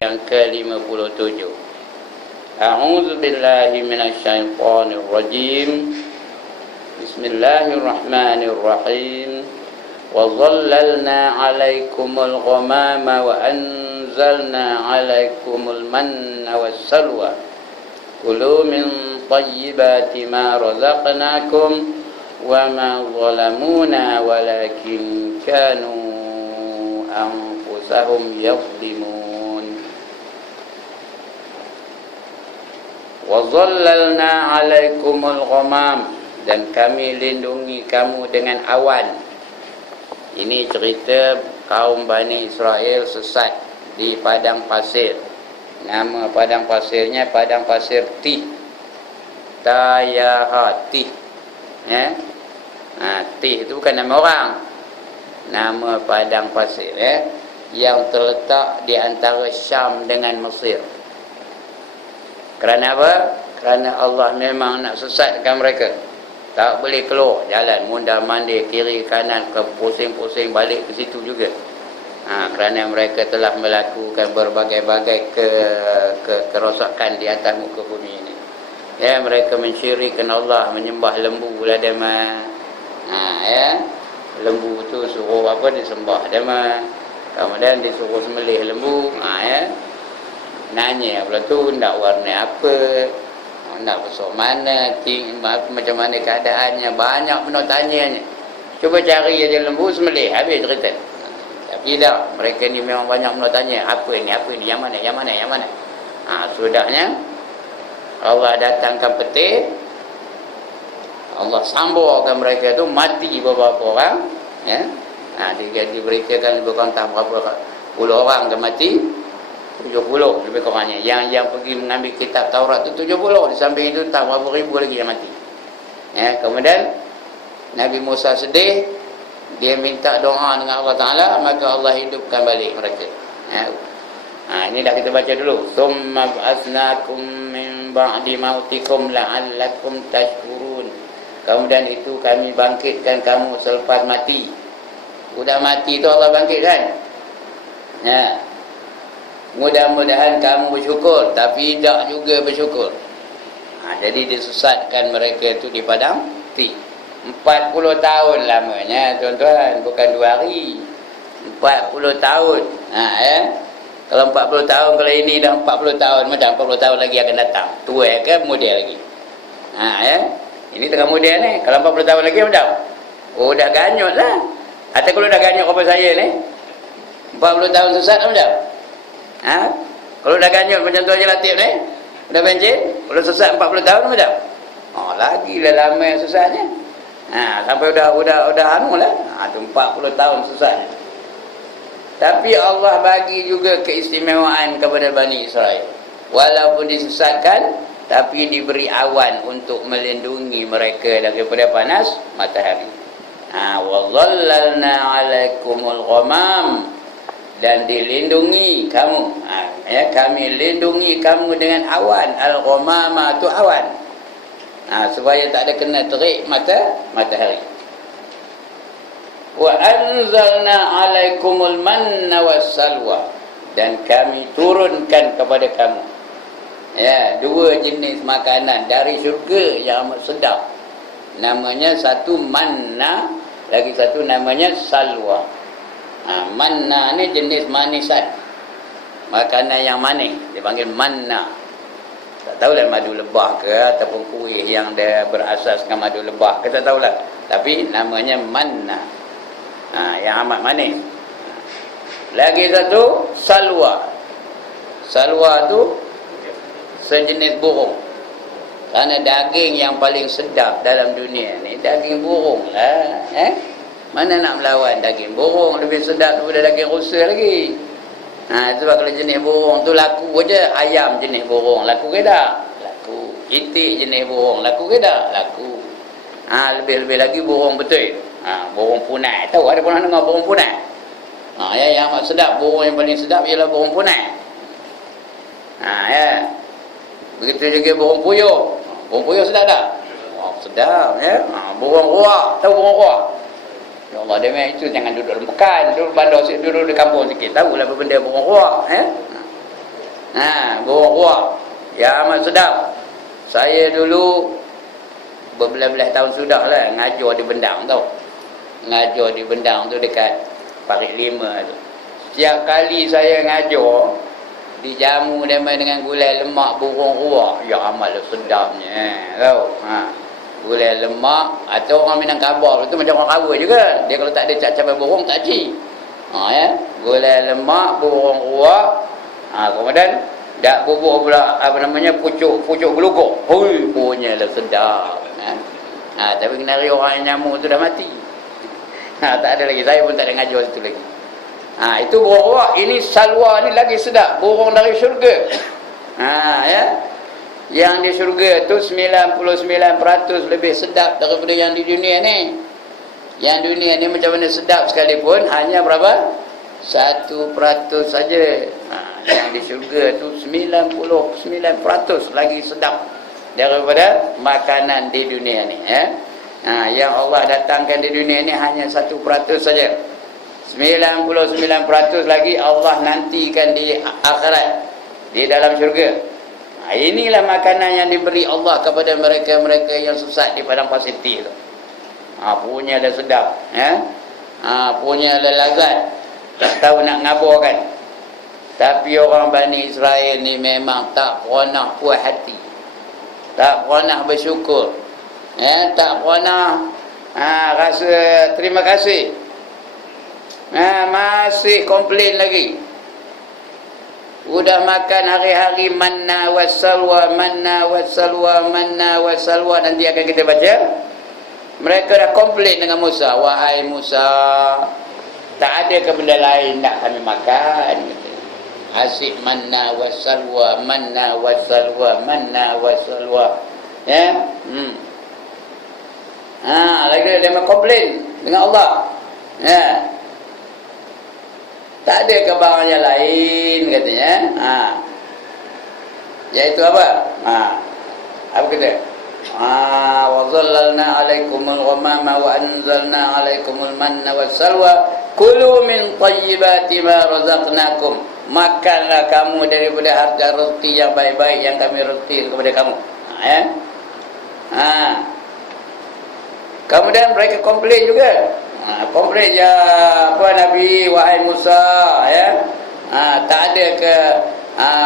yang ke-57. A'udzu billahi minasyaitonir rajim. Bismillahirrahmanirrahim. Wa dhallalna 'alaikumul ghamama wa anzalna 'alaikumul manna wassalwa. Kulu min thayyibati ma razaqnakum wa ma zalamuna walakin kanu anfusahum yadhlimun. Wa dhallalna 'alaikumul ghamam, dan kami lindungi kamu dengan awan. Ini cerita kaum Bani Israel sesat di padang pasir. Nama padang pasirnya padang pasir Tih. Tih. Ya. Tih itu bukan nama orang. Nama padang pasir, yang terletak di antara Syam dengan Mesir. Kerana apa? Kerana Allah memang nak sesatkan mereka. Tak boleh keluar jalan, mundar-mandir kiri kanan, ke pusing-pusing balik ke situ juga. Kerana mereka telah melakukan berbagai-bagai kerosakan di atas muka bumi ini. Ya, mereka mensyirikkan Allah, menyembah lembu lah dama. Lembu tu suruh apa disembah dama. Kemudian disuruh sembelih lembu, nanya pula tu nak warna apa, nak besar mana, macam mana keadaannya, banyak benda tanyanya. Cuba cari aja lembu sembelih, habis cerita. Tapi tak, mereka ni memang banyak benda tanya, apa ni, yang mana. Sudahnya Allah datangkan petir, Allah samburkan mereka tu, mati beberapa orang, diberitakan bukan tak berapa puluh orang dah mati. 70 lebih kurangnya. Yang pergi mengambil kitab Taurat tu 70. Di samping itu tak berapa ribu lagi yang mati. Kemudian Nabi Musa sedih, dia minta doa dengan Allah Ta'ala, maka Allah hidupkan balik mereka. Ini dah kita baca dulu. Tsumma ba'atsnakum min ba'di mautikum la'allakum tashkurun. Kemudian itu kami bangkitkan kamu selepas mati. Sudah mati tu Allah bangkitkan. Mudah-mudahan kamu bersyukur, tapi tidak juga bersyukur. Jadi disesatkan mereka itu di padang Tih. 40 tahun lamanya, tuan-tuan, bukan 2 hari. 40 tahun. Kalau 40 tahun, kalau ini dah 40 tahun, macam 40 tahun lagi akan datang. Tua ke muda lagi? Ini tengah muda ni. Kalau 40 tahun lagi macam? Oh, dah ganyut lah. Atau kalau dah ganyut apa saya ni, 40 tahun sesat macam? Kalau dah ganyut macam tu Haji Latif ni, dah bencin, kalau sesat 40 tahun macam? Lagi lah lama yang sesatnya. Sampai udah anu lah. Tu 40 tahun sesatnya. Tapi Allah bagi juga keistimewaan kepada Bani Israel. Walaupun disesatkan, tapi diberi awan untuk melindungi mereka daripada panas matahari. Wa dhallalna 'alaikumul ghamam, dan dilindungi kamu. Kami lindungi kamu dengan awan. Al-ghamama tu awan. Supaya tak ada kena terik matahari. Wa anzalna 'alaikumul manna wassalwa, dan kami turunkan kepada kamu 2 jenis makanan dari syurga yang amat sedap. Namanya satu manna, lagi satu namanya salwa. Manna ni jenis manisan, makanan yang manis, dipanggil manna. Tak tahulah madu lebah ke ataupun kuih yang dia berasaskan madu lebah ke, tak tahulah, tapi namanya manna, yang amat manis. Lagi satu salwa. Salwa tu sejenis burung. Kerana daging yang paling sedap dalam dunia ni daging burung lah. Mana nak melawan daging burung, lebih sedap daripada daging rusa lagi. Sebab kalau jenis burung tu laku aja. Ayam jenis burung laku ke tak? Laku. Itik jenis burung laku ke tak? Laku. Lebih-lebih lagi burung betul. Burung punai. Tahu ada pernah dengar burung punai? Yang amat sedap, burung yang paling sedap ialah burung punai. Begitu juga burung puyuh. Burung puyuh sedap tak? Sedap ya. Burung ruak. Tahu burung ruak? Ya Allah, dia itu jangan duduk rempekan, duduk bandar, duduk di kampung sikit. Tahulah apa benda burung ruak, Burung ruak yang amat sedap. Saya dulu berbelas-belas tahun sudah lah ngajar di Bendang tau. Ngajar di Bendang tu dekat Parit 5 tu. Setiap kali saya ngajar dijamu dengan gulai lemak burung ruak, ya amat sedapnya tau. Gulai lemak atau orang Minangkabau itu macam orang Rawa juga. Dia kalau tak ada cacapan burung tak ci. Ya, gulai lemak burung ruak. Kemudian dak bubur pula pucuk geluguk. Hui, punya lah sedap. Tapi kenari orang yang nyamuk tu dah mati. Tak ada lagi, saya pun tak ada ngajar situ lagi. Itu burung ruak. Ini salwa ni lagi sedap, burung dari syurga. Ya. Yang di syurga tu 99% lebih sedap daripada yang di dunia ni. Yang dunia ni macam mana sedap sekalipun hanya berapa? 1% saja. Yang di syurga tu 99% lagi sedap daripada makanan di dunia ni, ya. Yang Allah datangkan di dunia ni hanya 1% saja. 99% lagi Allah nantikan di akhirat, di dalam syurga. Inilah makanan yang diberi Allah kepada mereka-mereka yang susah di padang pasir tu. Punya dah sedap, ya. Punya dah lazat. Tak tahu nak ngaburkan. Tapi orang Bani Israel ni memang tak pernah puas hati. Tak pernah bersyukur. Ya, tak pernah rasa terima kasih. Masih komplain lagi. Udah makan hari-hari manna wassalwa, manna wassalwa, manna wassalwa. Nanti akan kita baca. Mereka dah komplain dengan Musa. Wahai Musa, tak ada ke benda lain nak kami makan? Asyik manna wassalwa, manna wassalwa, manna wassalwa. Ya. Lagi dia komplain dengan Allah. Ya. Tak ada ke barang yang lain katanya. Iaitu apa? Apa kata? Wa zallalna 'alaikumul ghamama wa anzalna 'alaikumul manna wassalwa kulu min thayyibati ma razaqnakum. Makanlah kamu daripada harta rezeki yang baik-baik yang kami rezeki kepada kamu. Ya. Kemudian mereka komplain juga. Komplain ya Nabi, wahai Musa, ya. Tak ada ke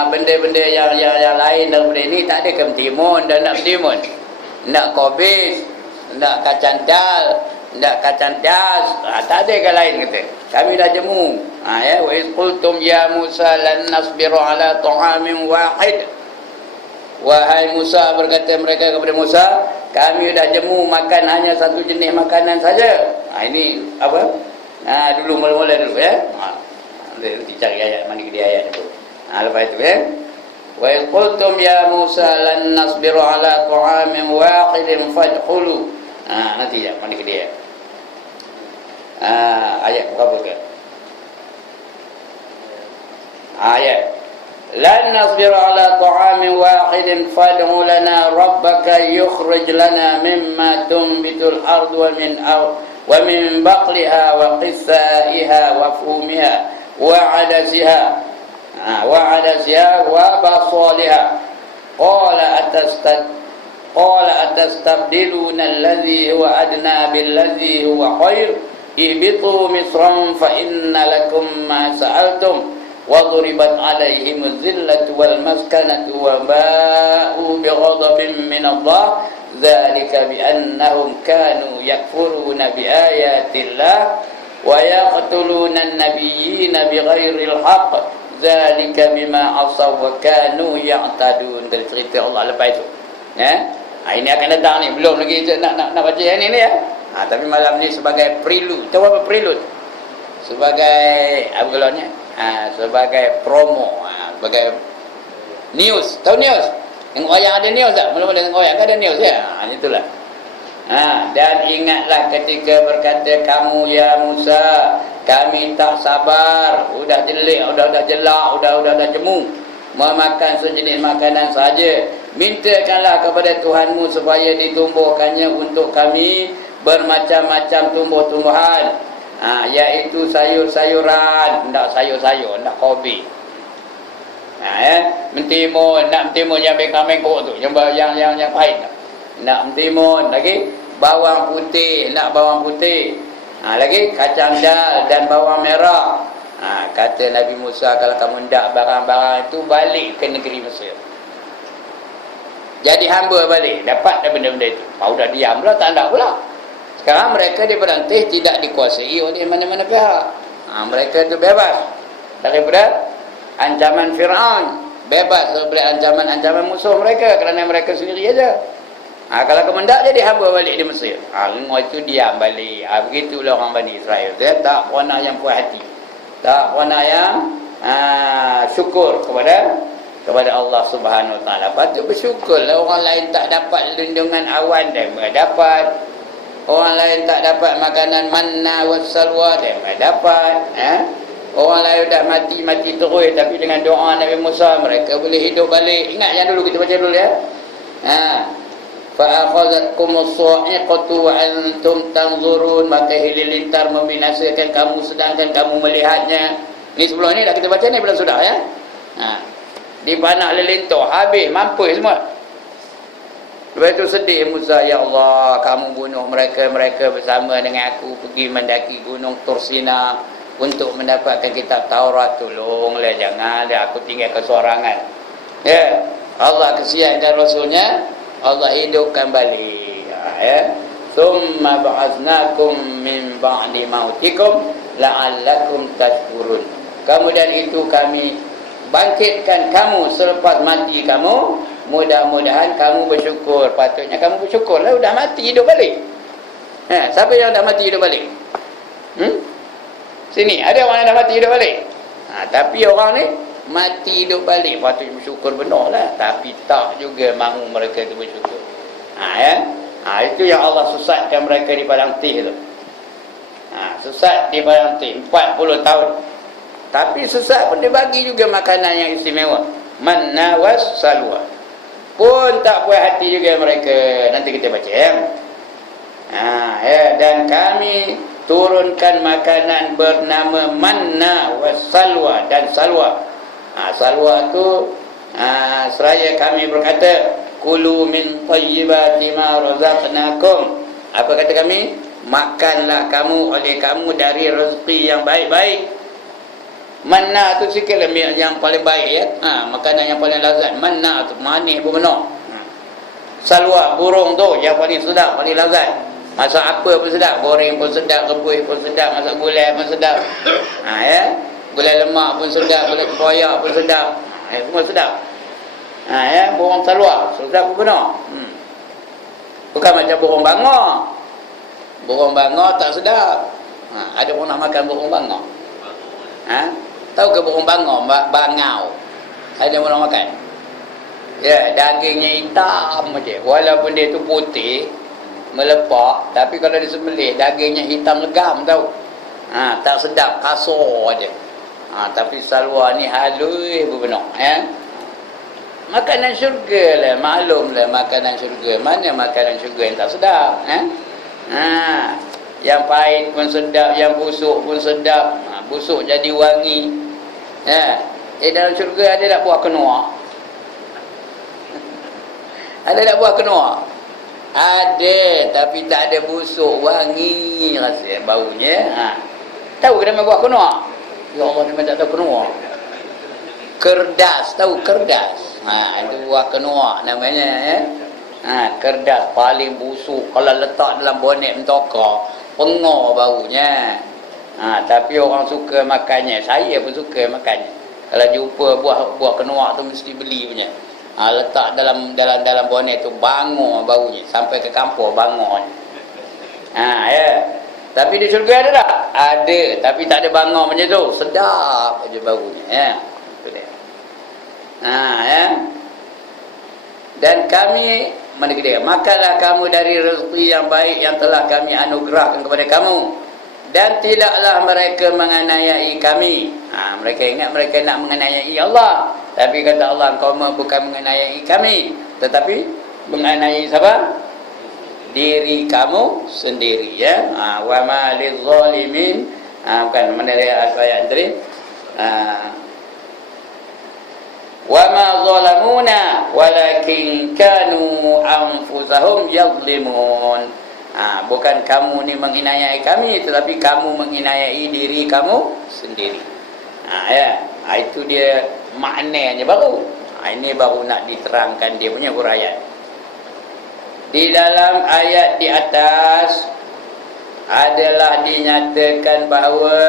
benda-benda yang lain daripada ini, tak ada ke mentimun dan nak mentimun. Nak kobis, nak kacang dal, nak kacang das, tak ada ke lain kata. Kami dah jemu. Ya, wa iz qultum ya Musa lan nasbiru ala ta'amin wahid. Wahai Musa, berkata mereka kepada Musa, kami dah jemu makan hanya satu jenis makanan saja. Ini apa? Dulu mula-mula dulu, ya. Nanti cari ayat, mana dia ayat itu. Lepas itu, ya. Wa iz qultum ya Musa lan nasbiru ala ta'amin wahidin fadkhulu. Nanti ya, mana dia. Ayat berapa ke? Ayat lan nasbiru ala ta'amin wahidin fad'u lana rabbaka yukhrij lana mimma tunbitul ardu wa min baqliha wa qithaiha wa fumiha wa adasiha wa basaliha qala atastabdiluna alladhi huwa adna billadhi huwa khair ihbitu misran fa inna lakum ma sa'altum وضربت عليهم الذلة والمسكنة وباءوا بغضب من الله ذلك بأنهم كانوا يكفرون بآيات الله ويقتلون النبيين بغير الحق ذلك بما عصوا وكانوا يعتدون. Dari cerita Allah lepas itu, ya. Ini akan datang ni, belum lagi nak baca yang ini ya. Tapi malam ni sebagai prelude. Tahu apa prelude? Sebagai apa gelanya? Sebagai promo, sebagai news. Tahu news? Yang wayang ada news tak? Mula-mula tengok wayang kan ada news ya? Itulah. Dan ingatlah ketika berkata kamu ya Musa, kami tak sabar, udah jelik, udah jelak, udah jemu, memakan sejenis makanan saja. Mintakanlah kepada Tuhanmu supaya ditumbuhkannya untuk kami bermacam-macam tumbuh-tumbuhan. Iaitu sayur-sayuran, tidak sayur-sayur, tidak kopi. Ya. mentimun, nak mentimun yang bengkok-bengkok tu, yang pahit. Nak mentimun lagi, bawang putih, nak bawang putih. Lagi kacang dal dan bawang merah. Kata Nabi Musa, kalau kamu ndak barang-barang itu, balik ke negeri Mesir. Jadi hamba balik, dapat dah benda-benda itu. Dah diam pula, tak nak pula. Sekarang mereka di Perantis tidak dikuasai oleh mana-mana pihak. Mereka itu bebas daripada ancaman Fir'aun, bebas daripada ancaman musuh mereka, kerana mereka sendiri aja. Kalau kamu tak, jadi hamba balik di Mesir. Semua itu diam balik. Begitulah orang Bani Israel. Dia tak pernah yang puas hati, tak pernah yang syukur kepada Allah Subhanahu Wa Taala. Patut bersyukurlah. Orang lain tak dapat lindungan awan, dan mereka dapat. Orang lain tak dapat makanan manna wa salwa, dan mereka dapat. Orang lain dah mati terus, tapi dengan doa Nabi Musa mereka boleh hidup balik. Ingat yang dulu kita baca dulu ya. Fa akhadhatkumus sa'iqatu wa antum tanzurun, maka halilintar membinasakan kamu sedangkan kamu melihatnya. Ni sebelum ni dah kita baca ni, belum sudah ya. Dipanah halilintar, habis mampus semua. Lepas itu sedih Musa, ya Allah, kamu bunuh mereka bersama dengan aku pergi mendaki gunung Tursina untuk mendapatkan kitab Taurat. Tolonglah, janganlah aku tinggal kesorangan. Ya, Allah kesiankan Rasulnya, Allah hidupkan balik. Thumma ba'aznakum min ba'di mautikum la'allakum tashkurun. Kemudian itu kami bangkitkan kamu selepas mati kamu, mudah-mudahan kamu bersyukur. Patutnya kamu bersyukur lah, dah mati hidup balik. Siapa yang dah mati hidup balik? Sini ada orang yang dah mati hidup balik. Tapi orang ni mati hidup balik, patut bersyukur benar lah. Tapi tak juga mahu mereka itu bersyukur. Itu yang Allah sesatkan mereka di padang tih tu. Sesat di padang tih 40 tahun. Tapi sesat pun dia bagi juga makanan yang istimewa, manna was salwa. Pun tak puas hati juga mereka. Nanti kita baca ya. Dan kami turunkan makanan bernama manna was salwa dan salwa. Salwa tu seraya kami berkata, kulu min tayyibati ma razaqnakum. Apa kata kami? Makanlah kamu oleh kamu dari rezeki yang baik-baik. Manna tu sikitlah yang paling baik ya. Makanan yang paling lazat. Manna tu manis pun benar. Salwa burung tu yang paling sedap, paling lazat. Masak apa pun sedap, goreng pun sedap, rebus pun sedap, masak gulai pun sedap. Gulai lemak pun sedap, gulai kepoyak pun sedap. Semua sedap. Burung salwa sedap pun benar. Bukan macam burung bangor. Burung bangor tak sedap. Ada pernah makan burung bangor? Tahu ke burung bangor? Bangau. Ada orang makan? Ya, dagingnya hitam aja. Walaupun dia tu putih, melepak, tapi kalau disembelih dagingnya hitam legam tahu. Tak sedap, kasar aja. Tapi salwa ni halus benar ya. Makanan syurga lah, maklum lah makanan syurga. Mana makanan syurga yang tak sedap yang pahit pun sedap, yang busuk pun sedap. Busuk jadi wangi. Dalam syurga ada tak buah kenua? Ada tak buah kenua? Ada, tapi tak ada busuk, wangi rasa baunya. Tahu ke nama buah kenua? Ya Allah, memang tak tahu kenua. Kerdas, tahu kerdas? Itu buah kenua namanya kerdas paling busuk. Kalau letak dalam bonet mentokok, pengor baunya. Tapi orang suka makannya. Saya pun suka makannya. Kalau jumpa buah kenuak tu mesti beli punya. Letak dalam bonet tu, bangun baunya sampai ke kampung bangun. Ya. Tapi di syurga ada tak? Ada, tapi tak ada bangun macam tu. Sedap aja baunya ya. Itu dia. Ya. Dan kami makanlah kamu dari rezeki yang baik yang telah kami anugerahkan kepada kamu, dan tidaklah mereka menganiayai kami. Mereka ingat mereka nak menganiayai Allah, tapi kata Allah, engkau bukan menganiayai kami, tetapi menganiayai siapa? Diri kamu sendiri ya. Wa ma lizzalimin, bukan mana ayat tadi? Wa ma zalamuna walakin kanu anfusahum yadhlimun. Bukan kamu ni menginayai kami, tetapi kamu menginayai diri kamu sendiri. Itu dia maknanya baru. Ini baru nak diterangkan dia punya huraian. Di dalam ayat di atas adalah dinyatakan bahawa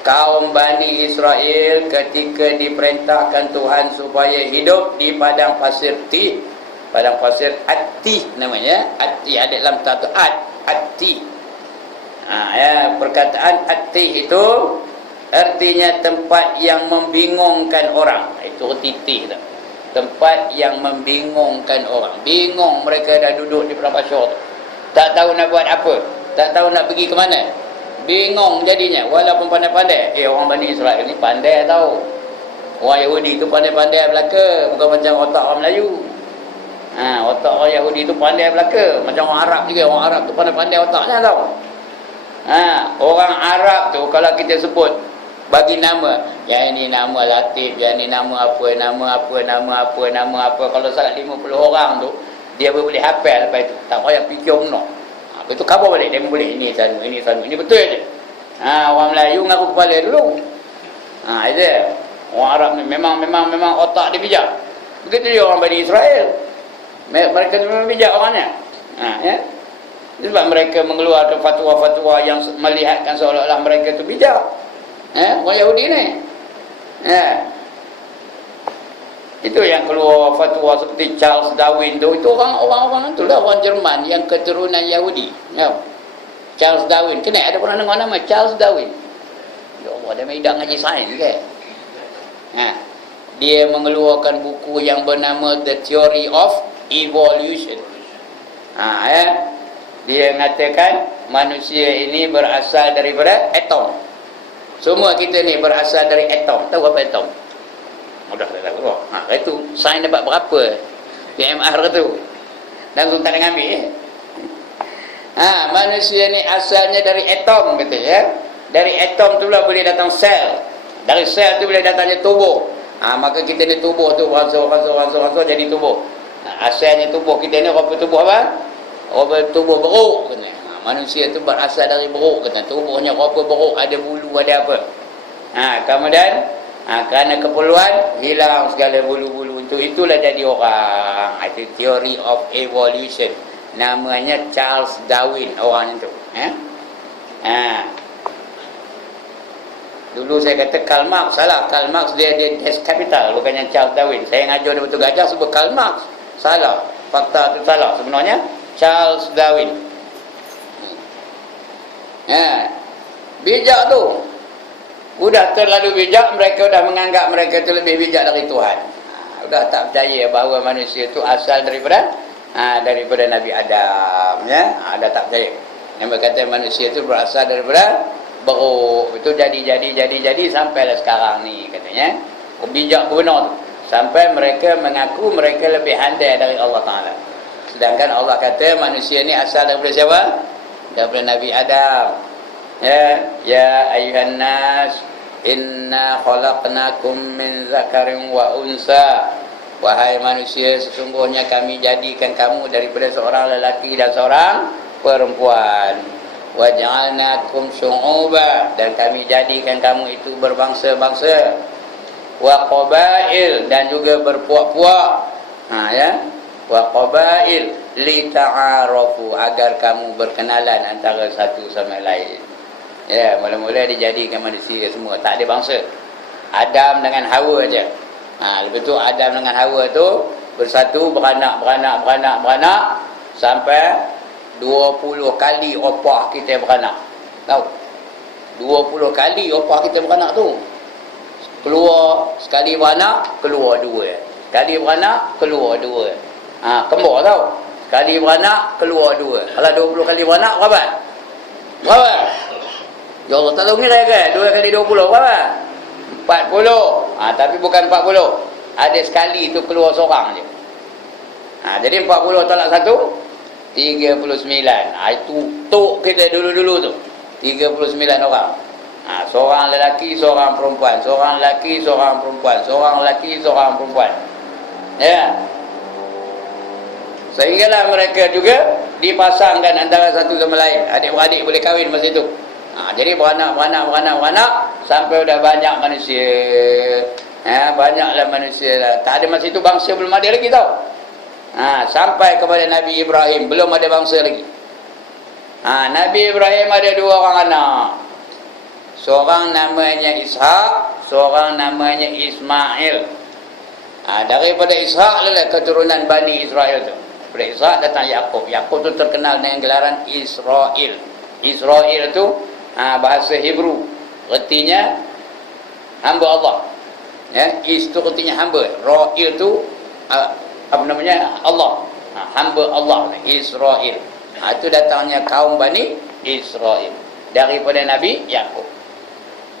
kaum Bani Israel ketika diperintahkan Tuhan supaya hidup di padang pasir Tih, padang pasir At-Tih namanya. At-Tih ada dalam satu At-Tih. Perkataan At-Tih itu artinya tempat yang membingungkan orang. Itu Tih tu. Tempat yang membingungkan orang. Bingung mereka dah duduk di padang pasir tu. Tak tahu nak buat apa, tak tahu nak pergi ke mana. Bingung jadinya, walaupun pandai-pandai. Orang Bani Israel ni pandai tahu. Orang Yahudi tu pandai-pandai belaka, bukan macam otak orang Melayu. Otak orang Yahudi tu pandai belaka, macam orang Arab juga. Orang Arab tu pandai-pandai otaknya tahu. Orang Arab tu kalau kita sebut bagi nama, yang ini nama Latif, yang ini nama apa, nama apa, nama apa, nama apa. Kalau sangat 50 orang tu, dia boleh hafal lepas tu. Tak payah fikir umno. Itu khabar balik, dia boleh ini sanu, ini sanu. Ini betul je. Orang Melayu ngaku kepala dulu. Itu orang Arab ni memang otak dia bijak. Begitu dia orang Bani Israel. Mereka memang bijak orangnya. Sebab mereka mengeluarkan fatwa-fatwa yang melihatkan seolah-olah mereka itu bijak. Orang Yahudi ni. Itu yang keluar fatwa seperti Charles Darwin tu. Itu orang-orang itulah orang Jerman yang keturunan Yahudi. Charles Darwin. Kena ada pernah dengar nama Charles Darwin? Ya Allah, dia tidak ngaji sains ke? Dia mengeluarkan buku yang bernama The Theory of Evolution. Dia mengatakan manusia ini berasal daripada atom. Semua kita ni berasal dari atom. Tahu apa atom? Mudah tak tahu. Itu sains dapat berapa? PMR tu. Langsung tak nak ambil. Manusia ni asalnya dari atom kata ya. Dari atom tu lah boleh datang sel. Dari sel tu boleh datangnya tubuh. Maka kita ni tubuh tu beransur jadi tubuh. Asalnya tubuh kita ni apa tubuh apa? Apa tubuh beruk kata. Manusia tu berasal dari beruk kata. Tubuhnya apa beruk, ada bulu, ada apa. Kemudian kerana keperluan hilang segala bulu-bulu itu, itulah jadi orang. Itu Theory of Evolution. Namanya Charles Darwin orang itu. Dulu saya kata Karl Marx, salah. Karl Marx dia Das Kapital, bukannya Charles Darwin. Saya ngajar dia betul gajah sebut Karl Marx, salah. Fakta itu salah. Sebenarnya Charles Darwin. Bijak tu. Udah terlalu bijak, mereka dah menganggap mereka itu lebih bijak dari Tuhan. Udah tak percaya bahawa manusia itu asal daripada Nabi Adam, ya. Dah tak percaya. Yang berkata manusia itu berasal daripada beruk. Itu jadi sampailah sekarang ni katanya. Bijak benar tu. Sampai mereka mengaku mereka lebih handai dari Allah Taala. Sedangkan Allah kata manusia ni asal daripada siapa? Daripada Nabi Adam. Ya ayuhan nas, inna khalaqnakum min zakarin wa unsa. Wahai manusia, sesungguhnya kami jadikan kamu daripada seorang lelaki dan seorang perempuan. Wa ja'alnakum syu'uba, dan kami jadikan kamu itu berbangsa-bangsa. Wa qabail, dan juga berpuak-puak. Wa qabail li ta'arafu, agar kamu berkenalan antara satu sama lain. Mula-mula dijadikan manusia semua, tak ada bangsa. Adam dengan Hawa aja. Lepas tu Adam dengan Hawa tu bersatu, beranak sampai 20 kali opah kita beranak. Tahu? 20 kali opah kita beranak tu. Keluar sekali beranak, keluar dua. Sekali beranak, keluar dua. Kembar tau. Sekali beranak, keluar dua. Kalau 20 kali beranak, berapa? Berapa? Ya Allah, tak tahu ngira ke? 2 kali 20, berapa? 40. Tapi bukan 40. Ada sekali tu keluar seorang je. Jadi 40 tolak 1, 39. Itu tok kita dulu-dulu tu. 39 orang. Seorang lelaki, seorang perempuan. Seorang lelaki, seorang perempuan. Seorang lelaki, seorang perempuan. Ya. Sehinggalah mereka juga dipasangkan antara satu sama lain. Adik-beradik boleh kahwin masa itu. Jadi beranak sampai dah banyak manusia. Banyaklah manusia lah. Tak ada masa itu bangsa belum ada lagi tau. Sampai kepada Nabi Ibrahim belum ada bangsa lagi. Nabi Ibrahim ada 2 orang anak. Seorang namanya Ishak, seorang namanya Ismail. Daripada Ishak adalah keturunan Bani Israel tu. Daripada Ishak datang Yakub. Yakub tu terkenal dengan gelaran Israel. Israel tu bahasa Hebrew, artinya hamba Allah. Is tu artinya hamba. Ra'il tu apa namanya? Allah. Hamba Allah, Israel. Itu datangnya kaum Bani Israel daripada Nabi Yakub.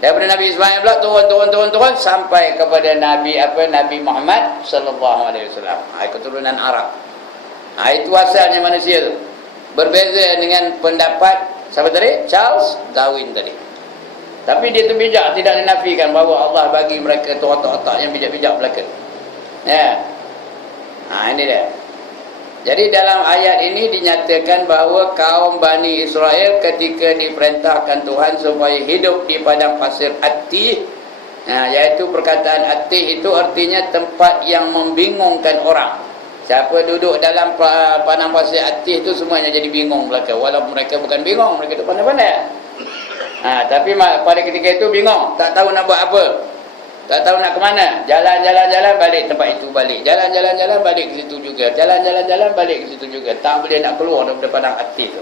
Daripada Nabi Ismail pula turun sampai kepada Nabi Muhammad sallallahu alaihi wasallam. Keturunan Arab. Itu asalnya manusia tu. Berbeza dengan pendapat siapa tadi? Charles Darwin tadi. Tapi dia tu bijak, tidak dinafikan bahawa Allah bagi mereka tu otak-otak yang bijak-bijak belaka. Ini dia. Jadi dalam ayat ini dinyatakan bahawa kaum Bani Israel ketika diperintahkan Tuhan supaya hidup di padang pasir Attih, iaitu perkataan Attih itu artinya tempat yang membingungkan orang. Siapa duduk dalam padang pasir Attih itu semuanya jadi bingung belaka. Walaupun mereka bukan bingung, mereka itu pandai-pandai. Tapi pada ketika itu bingung, tak tahu nak buat apa. Tak tahu nak ke mana. Jalan-jalan balik tempat itu balik. Jalan-jalan balik ke situ juga. Jalan-jalan balik ke situ juga. Tak boleh nak keluar daripada padang Attih tu.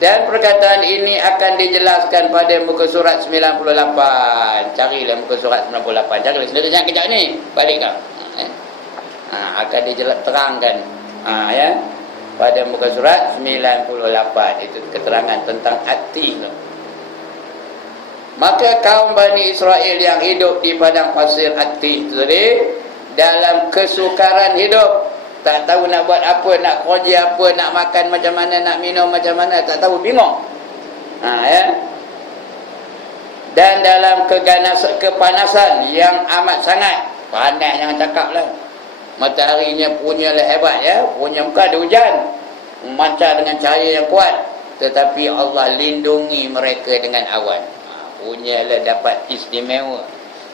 Dan perkataan ini akan dijelaskan pada muka surat 98. Carilah muka surat 98. Carilah sendiri, jangan kejap ni. Balik kau. Akan terangkan. Pada muka surat 98. Itu keterangan tentang Attih tu. Maka kaum Bani Israel yang hidup di padang pasir Attih tadi dalam kesukaran hidup, tak tahu nak buat apa, nak kerja apa, nak makan macam mana, nak minum macam mana, tak tahu, bingung. Dan dalam kepanasan yang amat sangat, panas jangan cakap lah. Mataharinya punyalah hebat, punya bukan ada hujan, memancar dengan cahaya yang kuat, tetapi Allah lindungi mereka dengan awan. Punyalah dapat istimewa.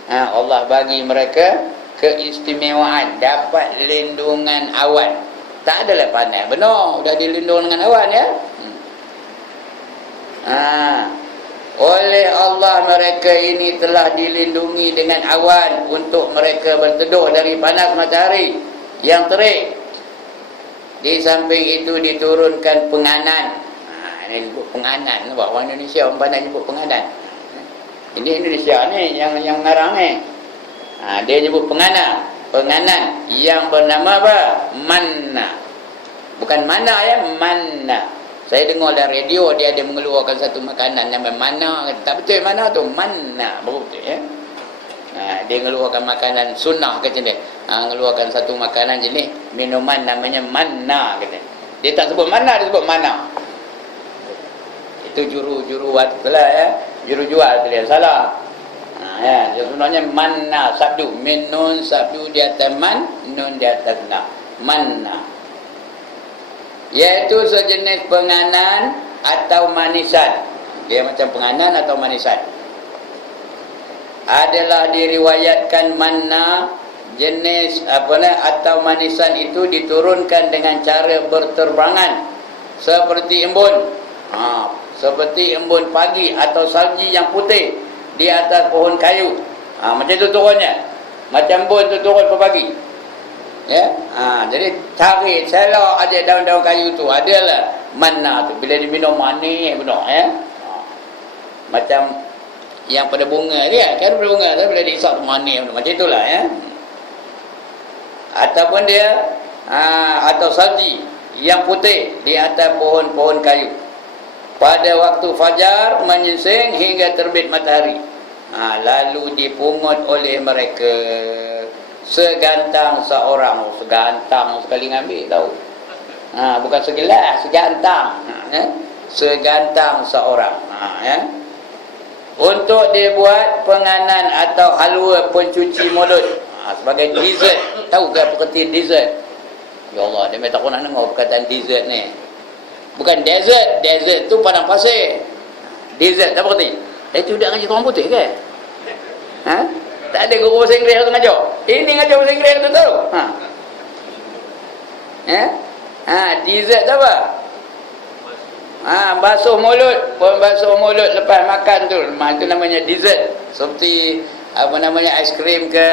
Allah bagi mereka keistimewaan, dapat lindungan awan. Tak adalah panas, benar, dah dilindungi dengan awan oleh Allah mereka ini telah dilindungi dengan awan untuk mereka berteduh dari panas matahari yang terik. Di samping itu diturunkan penganan. Ini disebut penganan. Orang Indonesia orang pandai sebut penganan. Ini Indonesia ni yang mengarang ni. Dia nyebut penganan yang bernama apa? Manna. Bukan mana manna. Saya dengar dalam radio dia ada mengeluarkan satu makanan yang mana. Tak betul mana tu? Manna. Baru betul dia mengeluarkan makanan sunnah kata dia. Mengeluarkan satu makanan jenis minuman namanya manna kata. Dia tak sebut manna, dia sebut mana. Itu juru itulah juru jual tu dia salah. Sebenarnya manna sabdu, min nun sabdu di atas man, nun di atas na. Manna iaitu sejenis penganan atau manisan. Dia macam penganan atau manisan. Adalah diriwayatkan manna jenis atau manisan itu diturunkan dengan cara berterbangan seperti embun. Seperti embun pagi atau salji yang putih di atas pohon kayu. Macam itu turunnya. Macam embun tu turun pagi. Jadi cari selok aja daun-daun kayu tu adalah manna tu. Bila diminum manis benar macam yang pada bunga dia kan, pada bunga tu bila diisap tu manis benar. Macam itulah Ataupun dia atau salji yang putih di atas pohon-pohon kayu. Pada waktu fajar menyingsing hingga terbit matahari. Lalu dipungut oleh mereka segantang seorang. Segantang sekali ngambil tahu. Bukan segelas, segantang. Segantang seorang. untuk dibuat penganan atau halwa pencuci mulut. Sebagai dessert. Tahu ke apa kata dessert? Ya Allah, dia tak pernah dengar perkataan dessert ni. Bukan desert. Desert tu padang pasir. Dessert apa kata? Itu dah ngaji orang putih ke? Ha? Tak ada guru bahasa Inggeris tu ngajar. Ini ngajar bahasa Inggeris tu tahu. Dessert tu apa? Basuh mulut, pembasuh mulut lepas makan tu. Itu namanya dessert. Seperti apa namanya ais krim ke,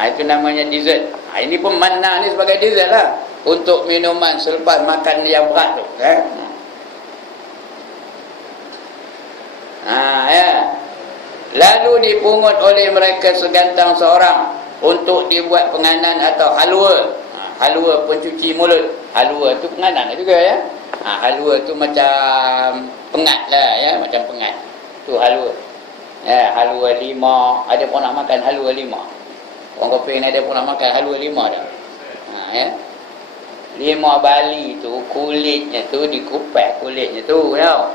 itu namanya dessert. Ini pun manna ni sebagai dessert lah untuk minuman selepas makan yang berat tu. Lalu dipungut oleh mereka segantang seorang untuk dibuat penganan atau halwa. Halwa pencuci mulut. Halwa tu penganan juga ya. Halwa tu macam pengat lah ya, macam pengat. Tu halwa. Halwa lima. Ada pernah makan halwa lima? Orang Kuping ni ada pernah makan halwa lima dah. Lima Bali tu kulitnya tu dikupas kulitnya tu tau.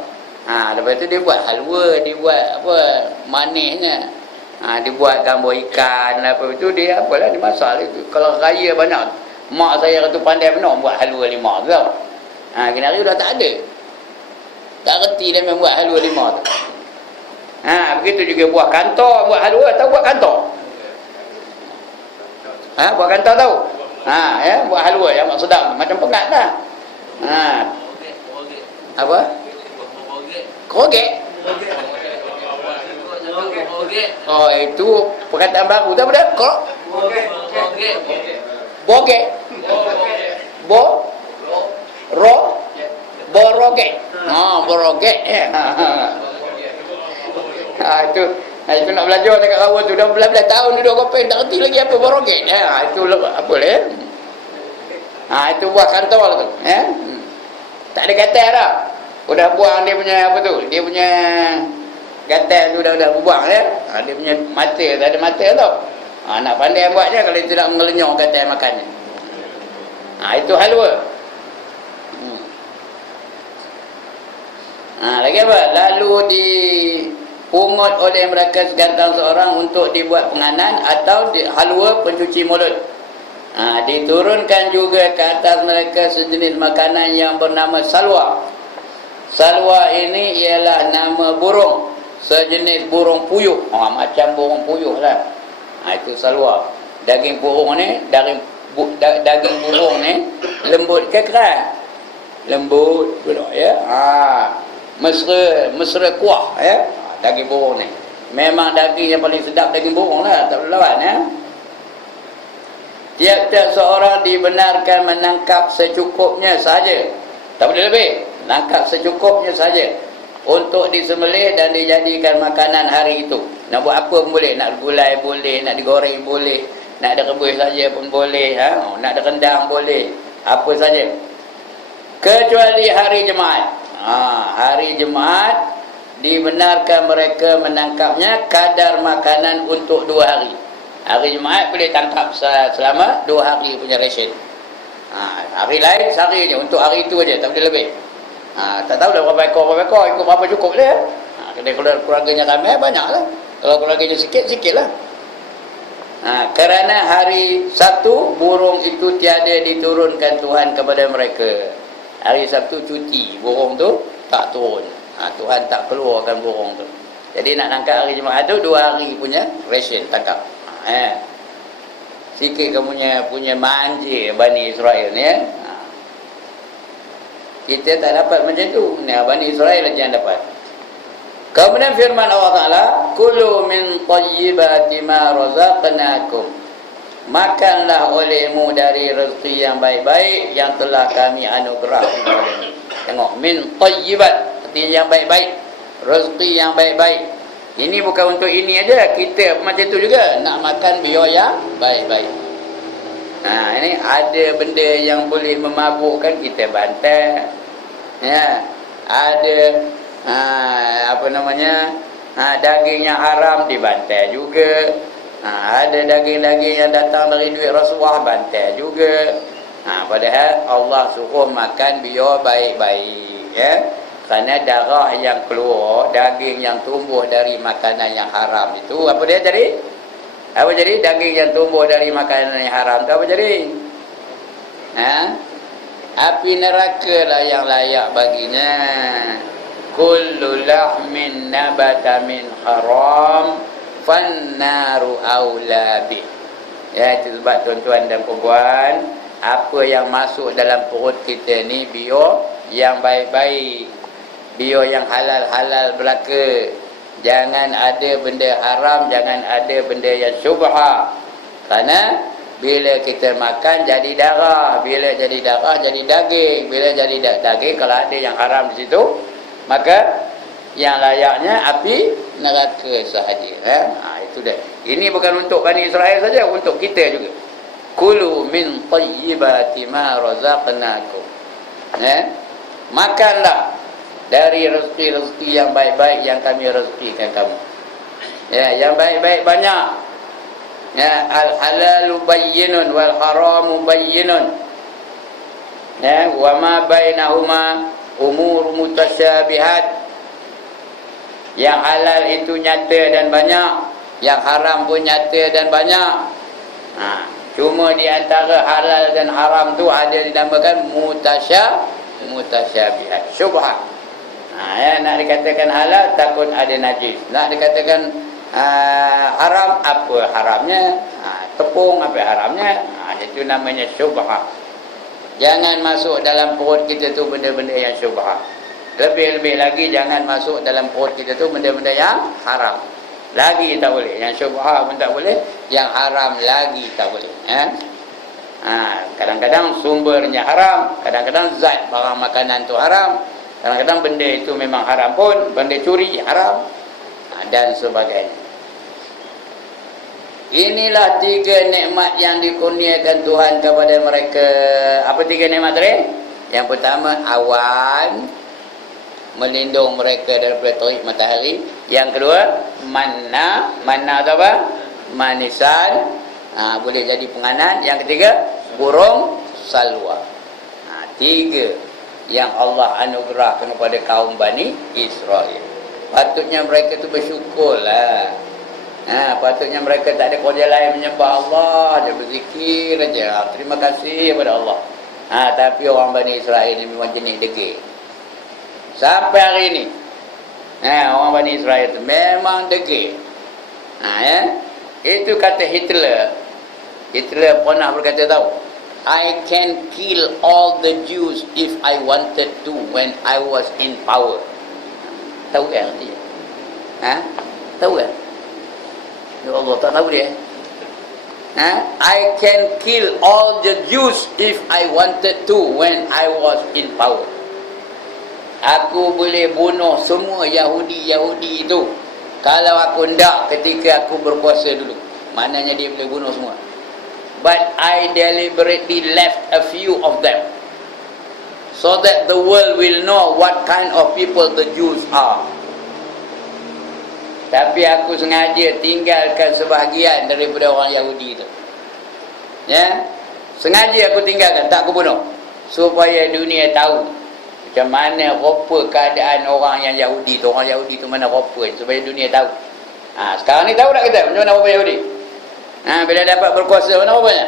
Lepas tu dia buat halwa, dia buat apa manisnya. Dia buat gambar ikan apa tu dia apalah dia masak tu. Kalau raya banyak. Mak saya tu pandai benar buat halwa lima tu tau. Kena hari dah tak ada. Tak reti dia membuat halwa lima tu. Begitu juga buah kantor buat halwa atau buat kantor. Buat kantor tahu? Buat halwa yang mak sedap macam pengat dah. Apa? Krogek. Oh, itu perkataan baru tak pada? Bogek. Borogek. Borogek. Itu nak belajar dekat Rawa tu dah belas-belas tahun duduk Kuping tak reti lagi apa borogek. Itu apa le? Itu buah kantor tu. Tak ada gatal dah. Udah buang dia punya apa tu? Dia punya gatal tu dah buang ya. Dia punya mata tak ada mata tau. Nak pandai buatnya kalau itu nak melenyok gatal makannya. Itu halwa. Lagi apa? Lalu dipungut oleh mereka segantang seorang untuk dibuat penganan atau halwa pencuci mulut. Diturunkan juga ke atas mereka sejenis makanan yang bernama salwa. Salwa ini ialah nama burung, sejenis burung puyuh. Macam burung puyuh lah. Itu salwa. Daging burung ni, daging burung ni lembut ke keras? Lembut pula ya. Mesra kuah ya. Daging burung ni. Memang daging yang paling sedap daging burung lah, tak boleh lawan ya. Tiap-tiap seorang dibenarkan menangkap secukupnya saja. Tak boleh lebih. Nangkap secukupnya saja untuk disembelih dan dijadikan makanan hari itu. Nak buat apa pun boleh, nak gulai boleh, nak digoreng boleh, nak direbus saja pun boleh, nak direndam boleh, apa saja. Kecuali hari Jumaat. Hari Jumaat dibenarkan mereka menangkapnya kadar makanan untuk 2 hari. Hari Jumaat boleh tangkap selama 2 hari punya ration. Hari lain sehari je, untuk hari itu aja, tak boleh lebih. Tak tahu dah berapa ekor, ikut berapa cukup dia. Kalau keluarganya ramai, banyak lah. Kalau keluarganya sikit, sikit lah. Kerana hari Sabtu, burung itu tiada diturunkan Tuhan kepada mereka. Hari Sabtu cuti, burung tu tak turun. Tuhan tak keluarkan burung tu. Jadi nak tangkap hari Jumaat tu 2 hari punya ration tangkap. Sikit kamu punya manja Bani Israel ni ya. Kita tak dapat macam tu. Bani Israel aja yang dapat. Kemudian firman Allah Ta'ala, kulu min tayyibati ma razaqnakum. Makanlah olehmu dari rezeki yang baik-baik yang telah kami anugerahkan kepadamu. Tengok, min tayyibat, artinya yang baik-baik. Rezeki yang baik-baik. Ini bukan untuk ini aja, kita macam tu juga nak makan biar yang baik-baik. Ini ada benda yang boleh memabukkan, kita bantai. Ya, ada apa namanya? Daging yang haram dibantai juga. Ada daging-daging yang datang dari duit rasuah, bantai juga. Padahal Allah suruh makan biar baik-baik, ya. Kerana darah yang keluar, daging yang tumbuh dari makanan yang haram itu, apa dia jadi? Apa jadi? Daging yang tumbuh dari makanan yang haram itu apa jadi? Api neraka lah yang layak baginya. Kullu lahmin nabata min haram fannaru aula bih. Ya, itu sebab tuan-tuan dan puan-puan, apa yang masuk dalam perut kita ni bio yang baik-baik, bio yang halal-halal belaka. Jangan ada benda haram, jangan ada benda yang syubha. Kerana bila kita makan jadi darah, bila jadi darah jadi daging, bila jadi daging kalau ada yang haram di situ, maka yang layaknya api neraka sahaja. Itu dia. Ini bukan untuk Bani Israel saja, untuk kita juga. Kulu min tayyibati ma razaqnakum. Makanlah dari rezeki-rezeki yang baik-baik yang kami rezekikan kamu. Yang baik-baik banyak. Al-halalu bayyinun wal haramu bayyinun. Wa ma bainahuma umur mutasyabihat. Yang halal itu nyata dan banyak, yang haram pun nyata dan banyak. Cuma di antara halal dan haram tu ada dinamakan mutasyabihat, syubhat. Nak dikatakan halal takut ada najis, nak dikatakan haram, apa haramnya? Tepung, apa haramnya? Itu namanya syubhat. Jangan masuk dalam perut kita tu benda-benda yang syubhat. Lebih-lebih lagi jangan masuk dalam perut kita tu benda-benda yang haram. Lagi tak boleh. Yang syubhat pun tak boleh, yang haram lagi tak boleh. Kadang-kadang sumbernya haram, kadang-kadang zat barang makanan tu haram, kadang-kadang benda itu memang haram pun, benda curi haram, dan sebagainya. Inilah 3 nikmat yang dikurniakan Tuhan kepada mereka. Apa 3 nikmat tadi? Yang pertama, awan melindung mereka daripada terik matahari. Yang kedua, manna tu apa? Manisan, boleh jadi penganan. Yang ketiga, burung salwa. 3 yang Allah anugerahkan kepada kaum Bani Israel. Patutnya mereka tu bersyukurlah. Patutnya mereka tak ada kerja lain menyembah Allah, dia berzikir aja. Terima kasih kepada Allah. Tapi orang Bani Israel ni memang jenis degil. Sampai hari ini orang Bani Israel tu memang degil. Itu kata Hitler. Hitler pernah berkata tahu, I can kill all the Jews if I wanted to when I was in power. Tahu kan dia? Tahu kan? Ya Allah, tak tahu dia. I can kill all the Jews if I wanted to when I was in power. Aku boleh bunuh semua Yahudi itu kalau aku hendak ketika aku berkuasa dulu. Maknanya dia boleh bunuh semua. But I deliberately left a few of them so that the world will know what kind of people the Jews are. Tapi aku sengaja tinggalkan sebahagian daripada orang Yahudi itu. Sengaja aku tinggalkan, tak aku bunuh, supaya dunia tahu macam mana rupa keadaan orang yang Yahudi tu. Orang Yahudi tu mana rupa, supaya dunia tahu. Sekarang ni tahu tak kita macam mana rupa Yahudi? Bila dapat berkuasa, mana rupanya?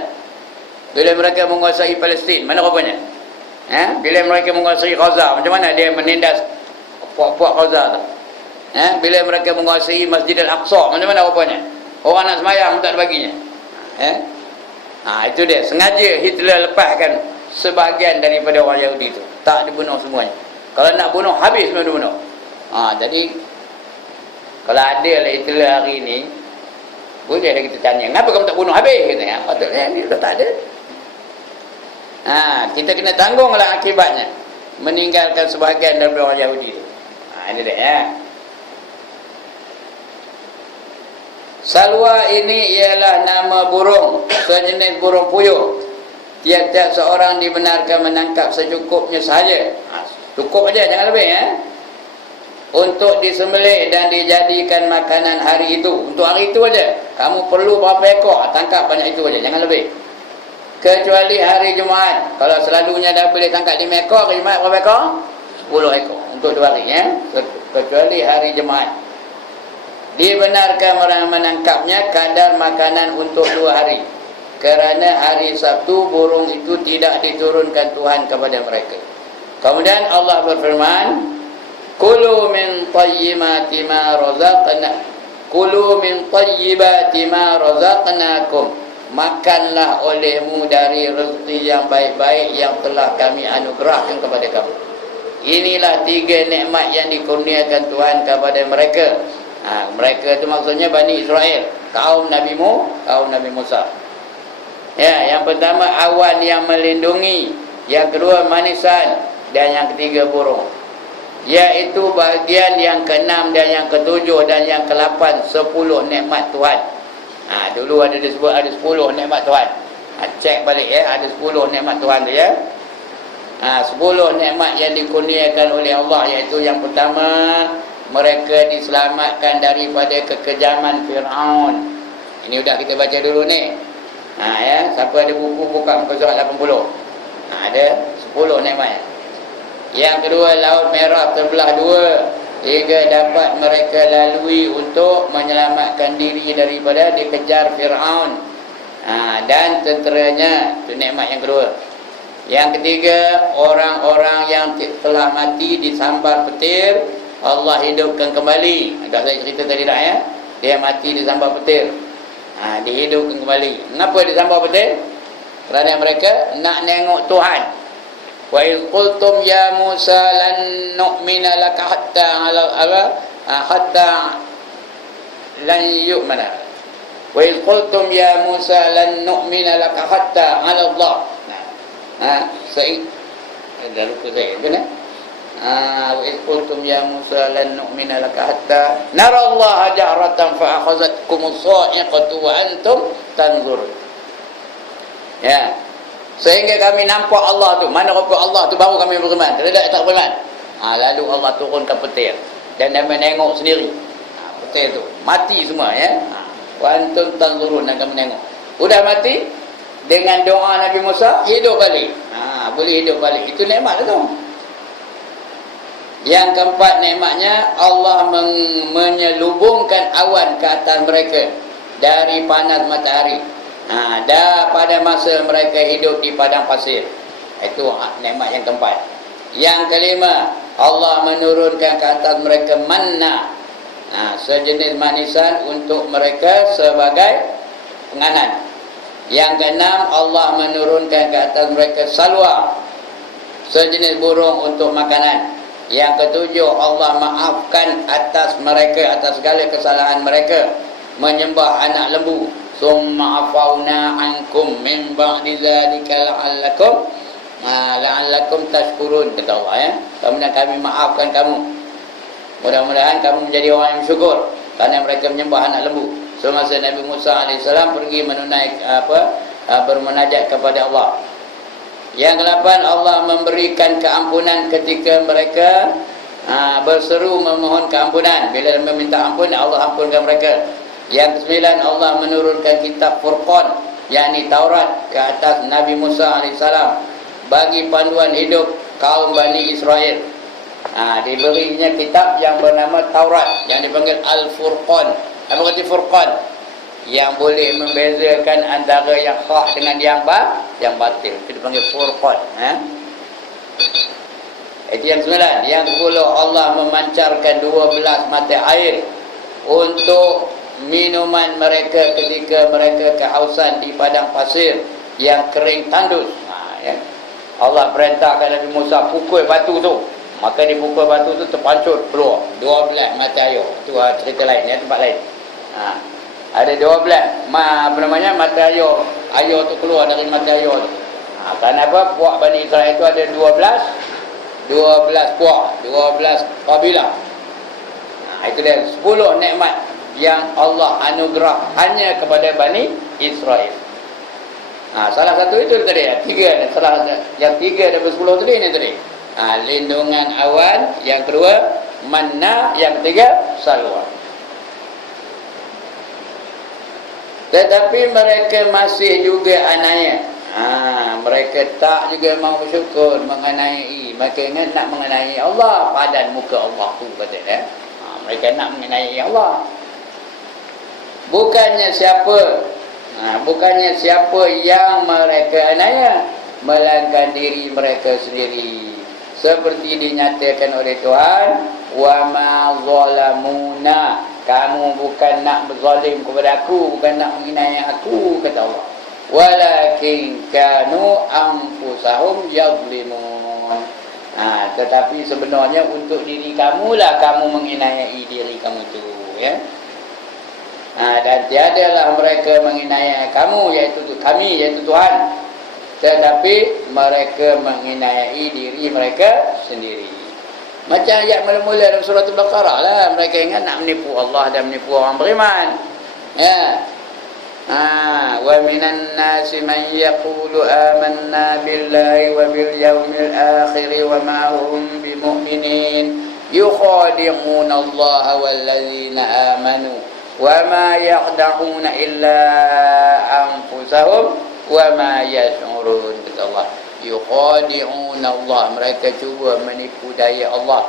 Bila mereka menguasai Palestin, mana rupanya? Bila mereka menguasai Gaza, macam mana dia menindas puak-puak Gaza tu? Bila mereka menguasai Masjid Al-Aqsa, macam mana rupanya? Orang nak semayang tak ada baginya. Itu dia. Sengaja Hitler lepaskan sebahagian daripada orang Yahudi itu. Tak dibunuh semuanya. Kalau nak bunuh, habis semua dibunuh. Jadi kalau ada lah Hitler hari ini, boleh ada kita tanya, kenapa kamu tak bunuh habis? Patutnya ni dah tak ada. Kita kena tanggunglah akibatnya, meninggalkan sebahagian daripada orang Yahudi itu. Ini dia. Salwa ini ialah nama burung, sejenis burung puyuh. Tiap-tiap seorang dibenarkan menangkap secukupnya sahaja. Cukup aja, jangan lebih. Untuk disembelih dan dijadikan makanan hari itu. Untuk hari itu aja. Kamu perlu berapa ekor, tangkap banyak itu aja, jangan lebih. Kecuali hari Jumaat. Kalau selalunya dah boleh tangkap 5 ekor, hari Jumaat berapa ekor? 10 ekor. untuk 2 hari ya, kecuali hari Jumaat. Dibenarkan orang menangkapnya kadar makanan untuk 2 hari, kerana hari Sabtu burung itu tidak diturunkan Tuhan kepada mereka. Kemudian Allah berfirman, Kulu min tayyibati ma razaqna Kulu min tayyibati ma razaqnakum, makanlah olehmu dari rezeki yang baik-baik yang telah kami anugerahkan kepada kamu. Inilah 3 nikmat yang dikurniakan Tuhan kepada mereka. Mereka itu maksudnya Bani Israel, kaum Nabi Musa. Ya, yang pertama awan yang melindungi, yang kedua manisan, dan yang ketiga burung. Iaitu bahagian yang ke-6 dan yang ke-7 dan yang ke-8, 10 nikmat Tuhan. Dulu ada disebut ada 10 nikmat Tuhan. Cek balik ya, ada 10 nikmat Tuhan tu ya. 10 nikmat yang dikurniakan oleh Allah, iaitu yang pertama, mereka diselamatkan daripada kekejaman Fir'aun. Ini sudah kita baca dulu ni. Ya, siapa ada buku buka muka surat 80. Ada 10 nikmat. Yang kedua, Laut Merah terbelah 2 hingga dapat mereka lalui untuk menyelamatkan diri daripada dikejar Fir'aun dan tenteranya. Itu nikmat yang kedua. Yang ketiga, orang-orang yang telah mati disambar petir, Allah hidupkan kembali. Dah saya cerita tadi dah ya. Dia mati disambar petir, dihidupkan kembali. Kenapa disambar petir? Kerana mereka nak nengok Tuhan. Wa idh qultum ya Musa lan nu'mina laka hatta lan yu'mana. Wa idh qultum ya Musa lan nu'mina laka hatta 'ala Allah. Dah lupa saya benar. Wa idh qultum ya Musa lan nu'mina laka hatta nara Allah jahratan fa akhazatkumus sa'iqatu wa antum tanzurun. Ya. Sehingga kami nampak Allah tu. Mana rupa Allah tu baru kami beriman. Tidak tak beriman. Lalu Allah turunkan petir dan kami menengok sendiri. Petir tu mati semua ya. Wa antum tanzurun, dan kami menengok. Sudah mati, dengan doa Nabi Musa hidup balik. Boleh hidup balik. Itu nikmat tu. Yang keempat nikmatnya, Allah menyelubungkan awan ke atas mereka dari panas matahari. Dah pada masa mereka hidup di padang pasir. Itu nikmat yang keempat. Yang kelima, Allah menurunkan ke atas mereka manna, sejenis manisan untuk mereka sebagai penganan. Yang keenam, Allah menurunkan ke atas mereka salwa, sejenis burung untuk makanan. Yang ketujuh, Allah maafkan atas mereka atas segala kesalahan mereka, menyembah anak lembu. Summa afawna ankum min ba'di dzalika la'allakum tashkurun, kata Allah ya. Kemudian kami maafkan kamu. Mudah-mudahan kamu menjadi orang yang bersyukur kerana mereka menyembah anak lembu. Semasa Nabi Musa AS pergi bermunajat kepada Allah. Yang ke-8, Allah memberikan keampunan ketika mereka berseru memohon keampunan. Bila meminta ampun, Allah ampunkan mereka. Yang ke-9, Allah menurunkan kitab Furqan, yakni Taurat, ke atas Nabi Musa AS bagi panduan hidup kaum Bani Israel. Diberinya kitab yang bernama Taurat, yang dipanggil Al-Furqan. Apa kata Furqan? Yang boleh membezakan antara yang hak dengan yang batil. Itu dipanggil Furqan. Itu yang 9. Yang 10, Allah memancarkan 12 mata air untuk minuman mereka ketika mereka kehausan di padang pasir yang kering tandus. Allah perintahkan Nabi Musa pukul batu tu, maka dipukul batu tu terpancur keluar 12 mata air. Itu cerita lain ya, tempat lain. Ada 12 mata air tu keluar dari mata air tu. Kenapa? Puak Bani Israel itu ada 12 puak, 12 kabilah. Itu dia 10 nikmat yang Allah anugerah hanya kepada Bani Israel. Salah satu itu tadi ya, 3. Yang 3 daripada 10 tadi ni tadi. Lindungan awan, yang kedua manna, yang ketiga salwa. Tetapi mereka masih juga anaya. Mereka tak juga mau bersyukur mengenai, mereka ingat nak mengenai Allah, padan muka Allah tu kata ya. Mereka nak mengenai Allah. Bukannya siapa yang mereka anaya, melainkan diri mereka sendiri. Seperti dinyatakan oleh Tuhan, wa ma zalamuna, kamu bukan nak berzalim kepada aku, bukan nak menghina aku, kata Allah. Walakin kanu anfusahum yazlimun. Tetapi sebenarnya untuk diri kamulah kamu menginayai diri kamu itu, ya. Dan tiadalah mereka menginayai kamu, iaitu kami, iaitu Tuhan, tetapi mereka menginayai diri mereka sendiri. Macam ayat mula-mula dalam surah Al-Baqarah lah, mereka ingat nak menipu Allah dan menipu orang beriman, ya. Wa minan nasi man yaqulu amanna billahi wa bil yawmil akhir wa ma hum bimu'minin yukhadi'una Allah wal ladzina amanu wa ma yakhda'una illa anfusahum wa ma yash'urun. Kata Allah, yukhadi'una Allah, mereka cuba menipu daya Allah.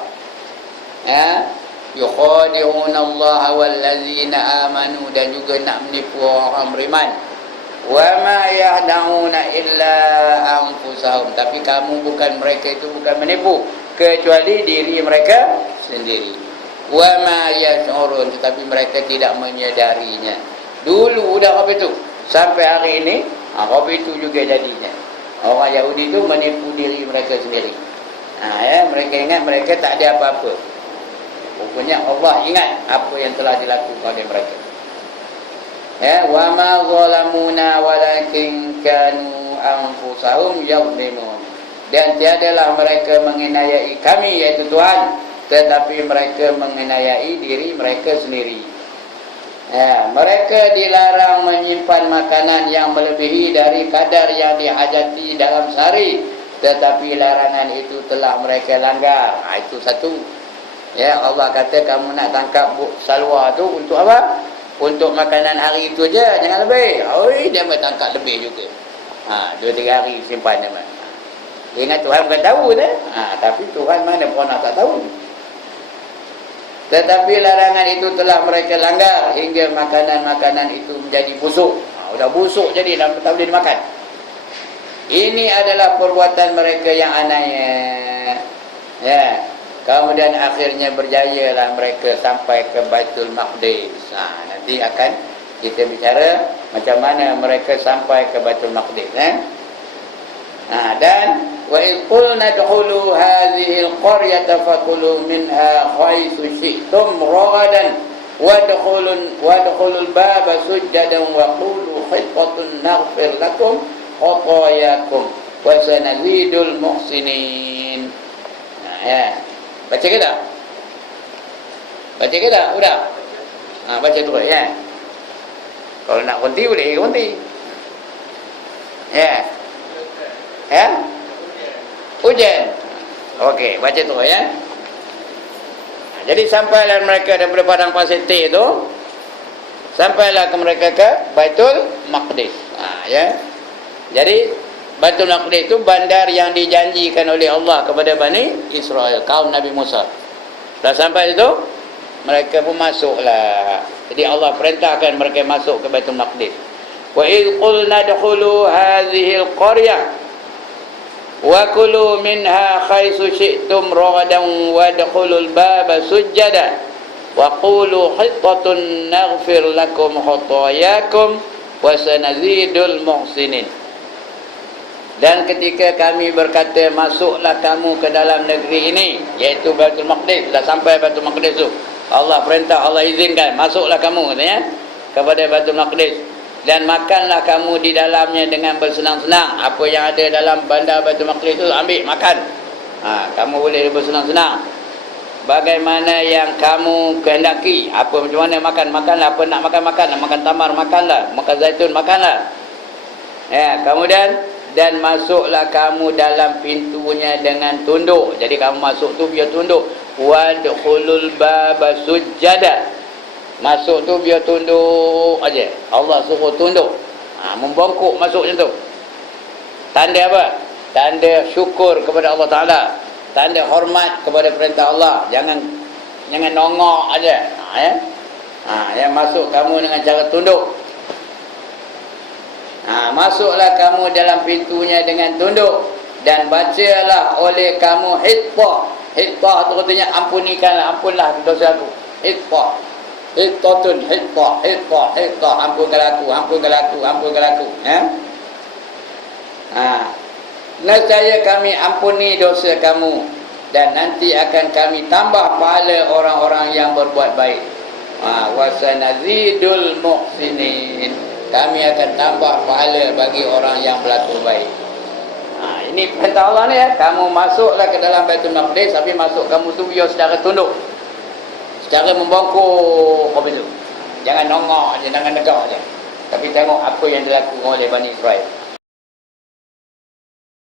Yukhadi'una Allah wal ladzina amanu, dan juga nak menipu orang beriman. Wa ma yahda'una illa anfusahum, tapi kamu bukan, mereka itu bukan menipu kecuali diri mereka sendiri. Wa ma yash'urun, tetapi mereka tidak menyadarinya. Dulu dah apa itu, sampai hari ini apa itu juga jadinya. Orang Yahudi itu menipu diri mereka sendiri. Mereka ingat mereka tak ada apa-apa. Rupanya Allah ingat apa yang telah dilakukan oleh mereka. Wa ma zalamuna walakin kanu anfusahum yazlimun, dan tiadalah mereka menginayai kami, iaitu Tuhan, tetapi mereka menginayai diri mereka sendiri. Mereka dilarang menyimpan makanan yang melebihi dari kadar yang dihajati dalam sehari, tetapi larangan itu telah mereka langgar. Itu satu. Allah kata kamu nak tangkap salwa tu untuk apa? Untuk makanan hari itu je, jangan lebih. Dia mau tangkap lebih juga. 2-3 hari simpan dia. Ingat Tuhan bukan tahu dah. Tapi Tuhan mana pernah tak tahu. Tetapi larangan itu telah mereka langgar hingga makanan-makanan itu menjadi busuk. Sudah busuk jadi tak boleh dimakan. Ini adalah perbuatan mereka yang anaya. Kemudian akhirnya berjayalah mereka sampai ke Baitul Maqdis. Nanti akan kita bicara macam mana mereka sampai ke Baitul Maqdis. Dan wa idh qulna dkhulu hadhihi al-qaryata fakulu minha haythu syi'tum ragadan wadkhulul baba sujjadan wa qulu hitatun naghfir lakum khatayakum wa sanazidul muhsinin. Baca ke tak? Baca ke tak? Udah? Baca terus, ya. Kalau nak berhenti boleh berhenti. Ya. Hujan. Okey, baca terus, ya. Jadi sampailah mereka daripada padang pasir itu, sampailah mereka ke Baitul Maqdis. Ya. Jadi Baitul Maqdis itu bandar yang dijanjikan oleh Allah kepada Bani Israel, kaum Nabi Musa. Dah sampai itu, mereka pun masuklah. Jadi Allah perintahkan mereka masuk ke Baitul Maqdis. Wa idh qulna dkhulu hadhihi al-qaryah wa kulu minha haythu syi'tum ragadan wadkhulul baba sujjada wa qulu hitatun naghfir lakum khatayakum wa sanazidul muhsinin. Dan ketika kami berkata masuklah kamu ke dalam negeri ini, iaitu Baitul Maqdis, dah sampai Baitul Maqdis tu, Allah perintah, Allah izinkan, masuklah kamu katanya kepada Baitul Maqdis, dan makanlah kamu di dalamnya dengan bersenang-senang. Apa yang ada dalam bandar Baitul Maqdis tu ambil makan. Kamu boleh bersenang-senang bagaimana yang kamu kehendaki. Apa macam mana makanlah, apa nak makan, nak makan tamar makanlah, makan zaitun makanlah. Kemudian dan masuklah kamu dalam pintunya dengan tunduk. Jadi kamu masuk tu biar tunduk. Wadkhulul baba sujjada, masuk tu biar tunduk aja. Allah suruh tunduk, membongkok masuk macam tu. Tanda apa? Tanda syukur kepada Allah Ta'ala. Tanda hormat kepada perintah Allah. Jangan nongok aja. Yang masuk kamu dengan cara tunduk. Masuklah kamu dalam pintunya dengan tunduk. Dan bacalah oleh kamu hitbah. Hitbah tu katanya ampunikanlah, ampunlah dosa aku. Hitbah. Hitbatun, hitbah, ampunkan aku. Nescaya kami ampuni dosa kamu dan nanti akan kami tambah pahala orang-orang yang berbuat baik. Wasanazidul muhsinin. Kami akan tambah pahala bagi orang yang berlaku baik. Ini perintah Allah ni ya. Kamu masuklah ke dalam Baitul Maqdis, tapi masuk kamu tu biar secara tunduk. Secara membongkok apa itu. Jangan nongok je, jangan negak je. Tapi tengok apa yang dilakukan oleh Bani Israel.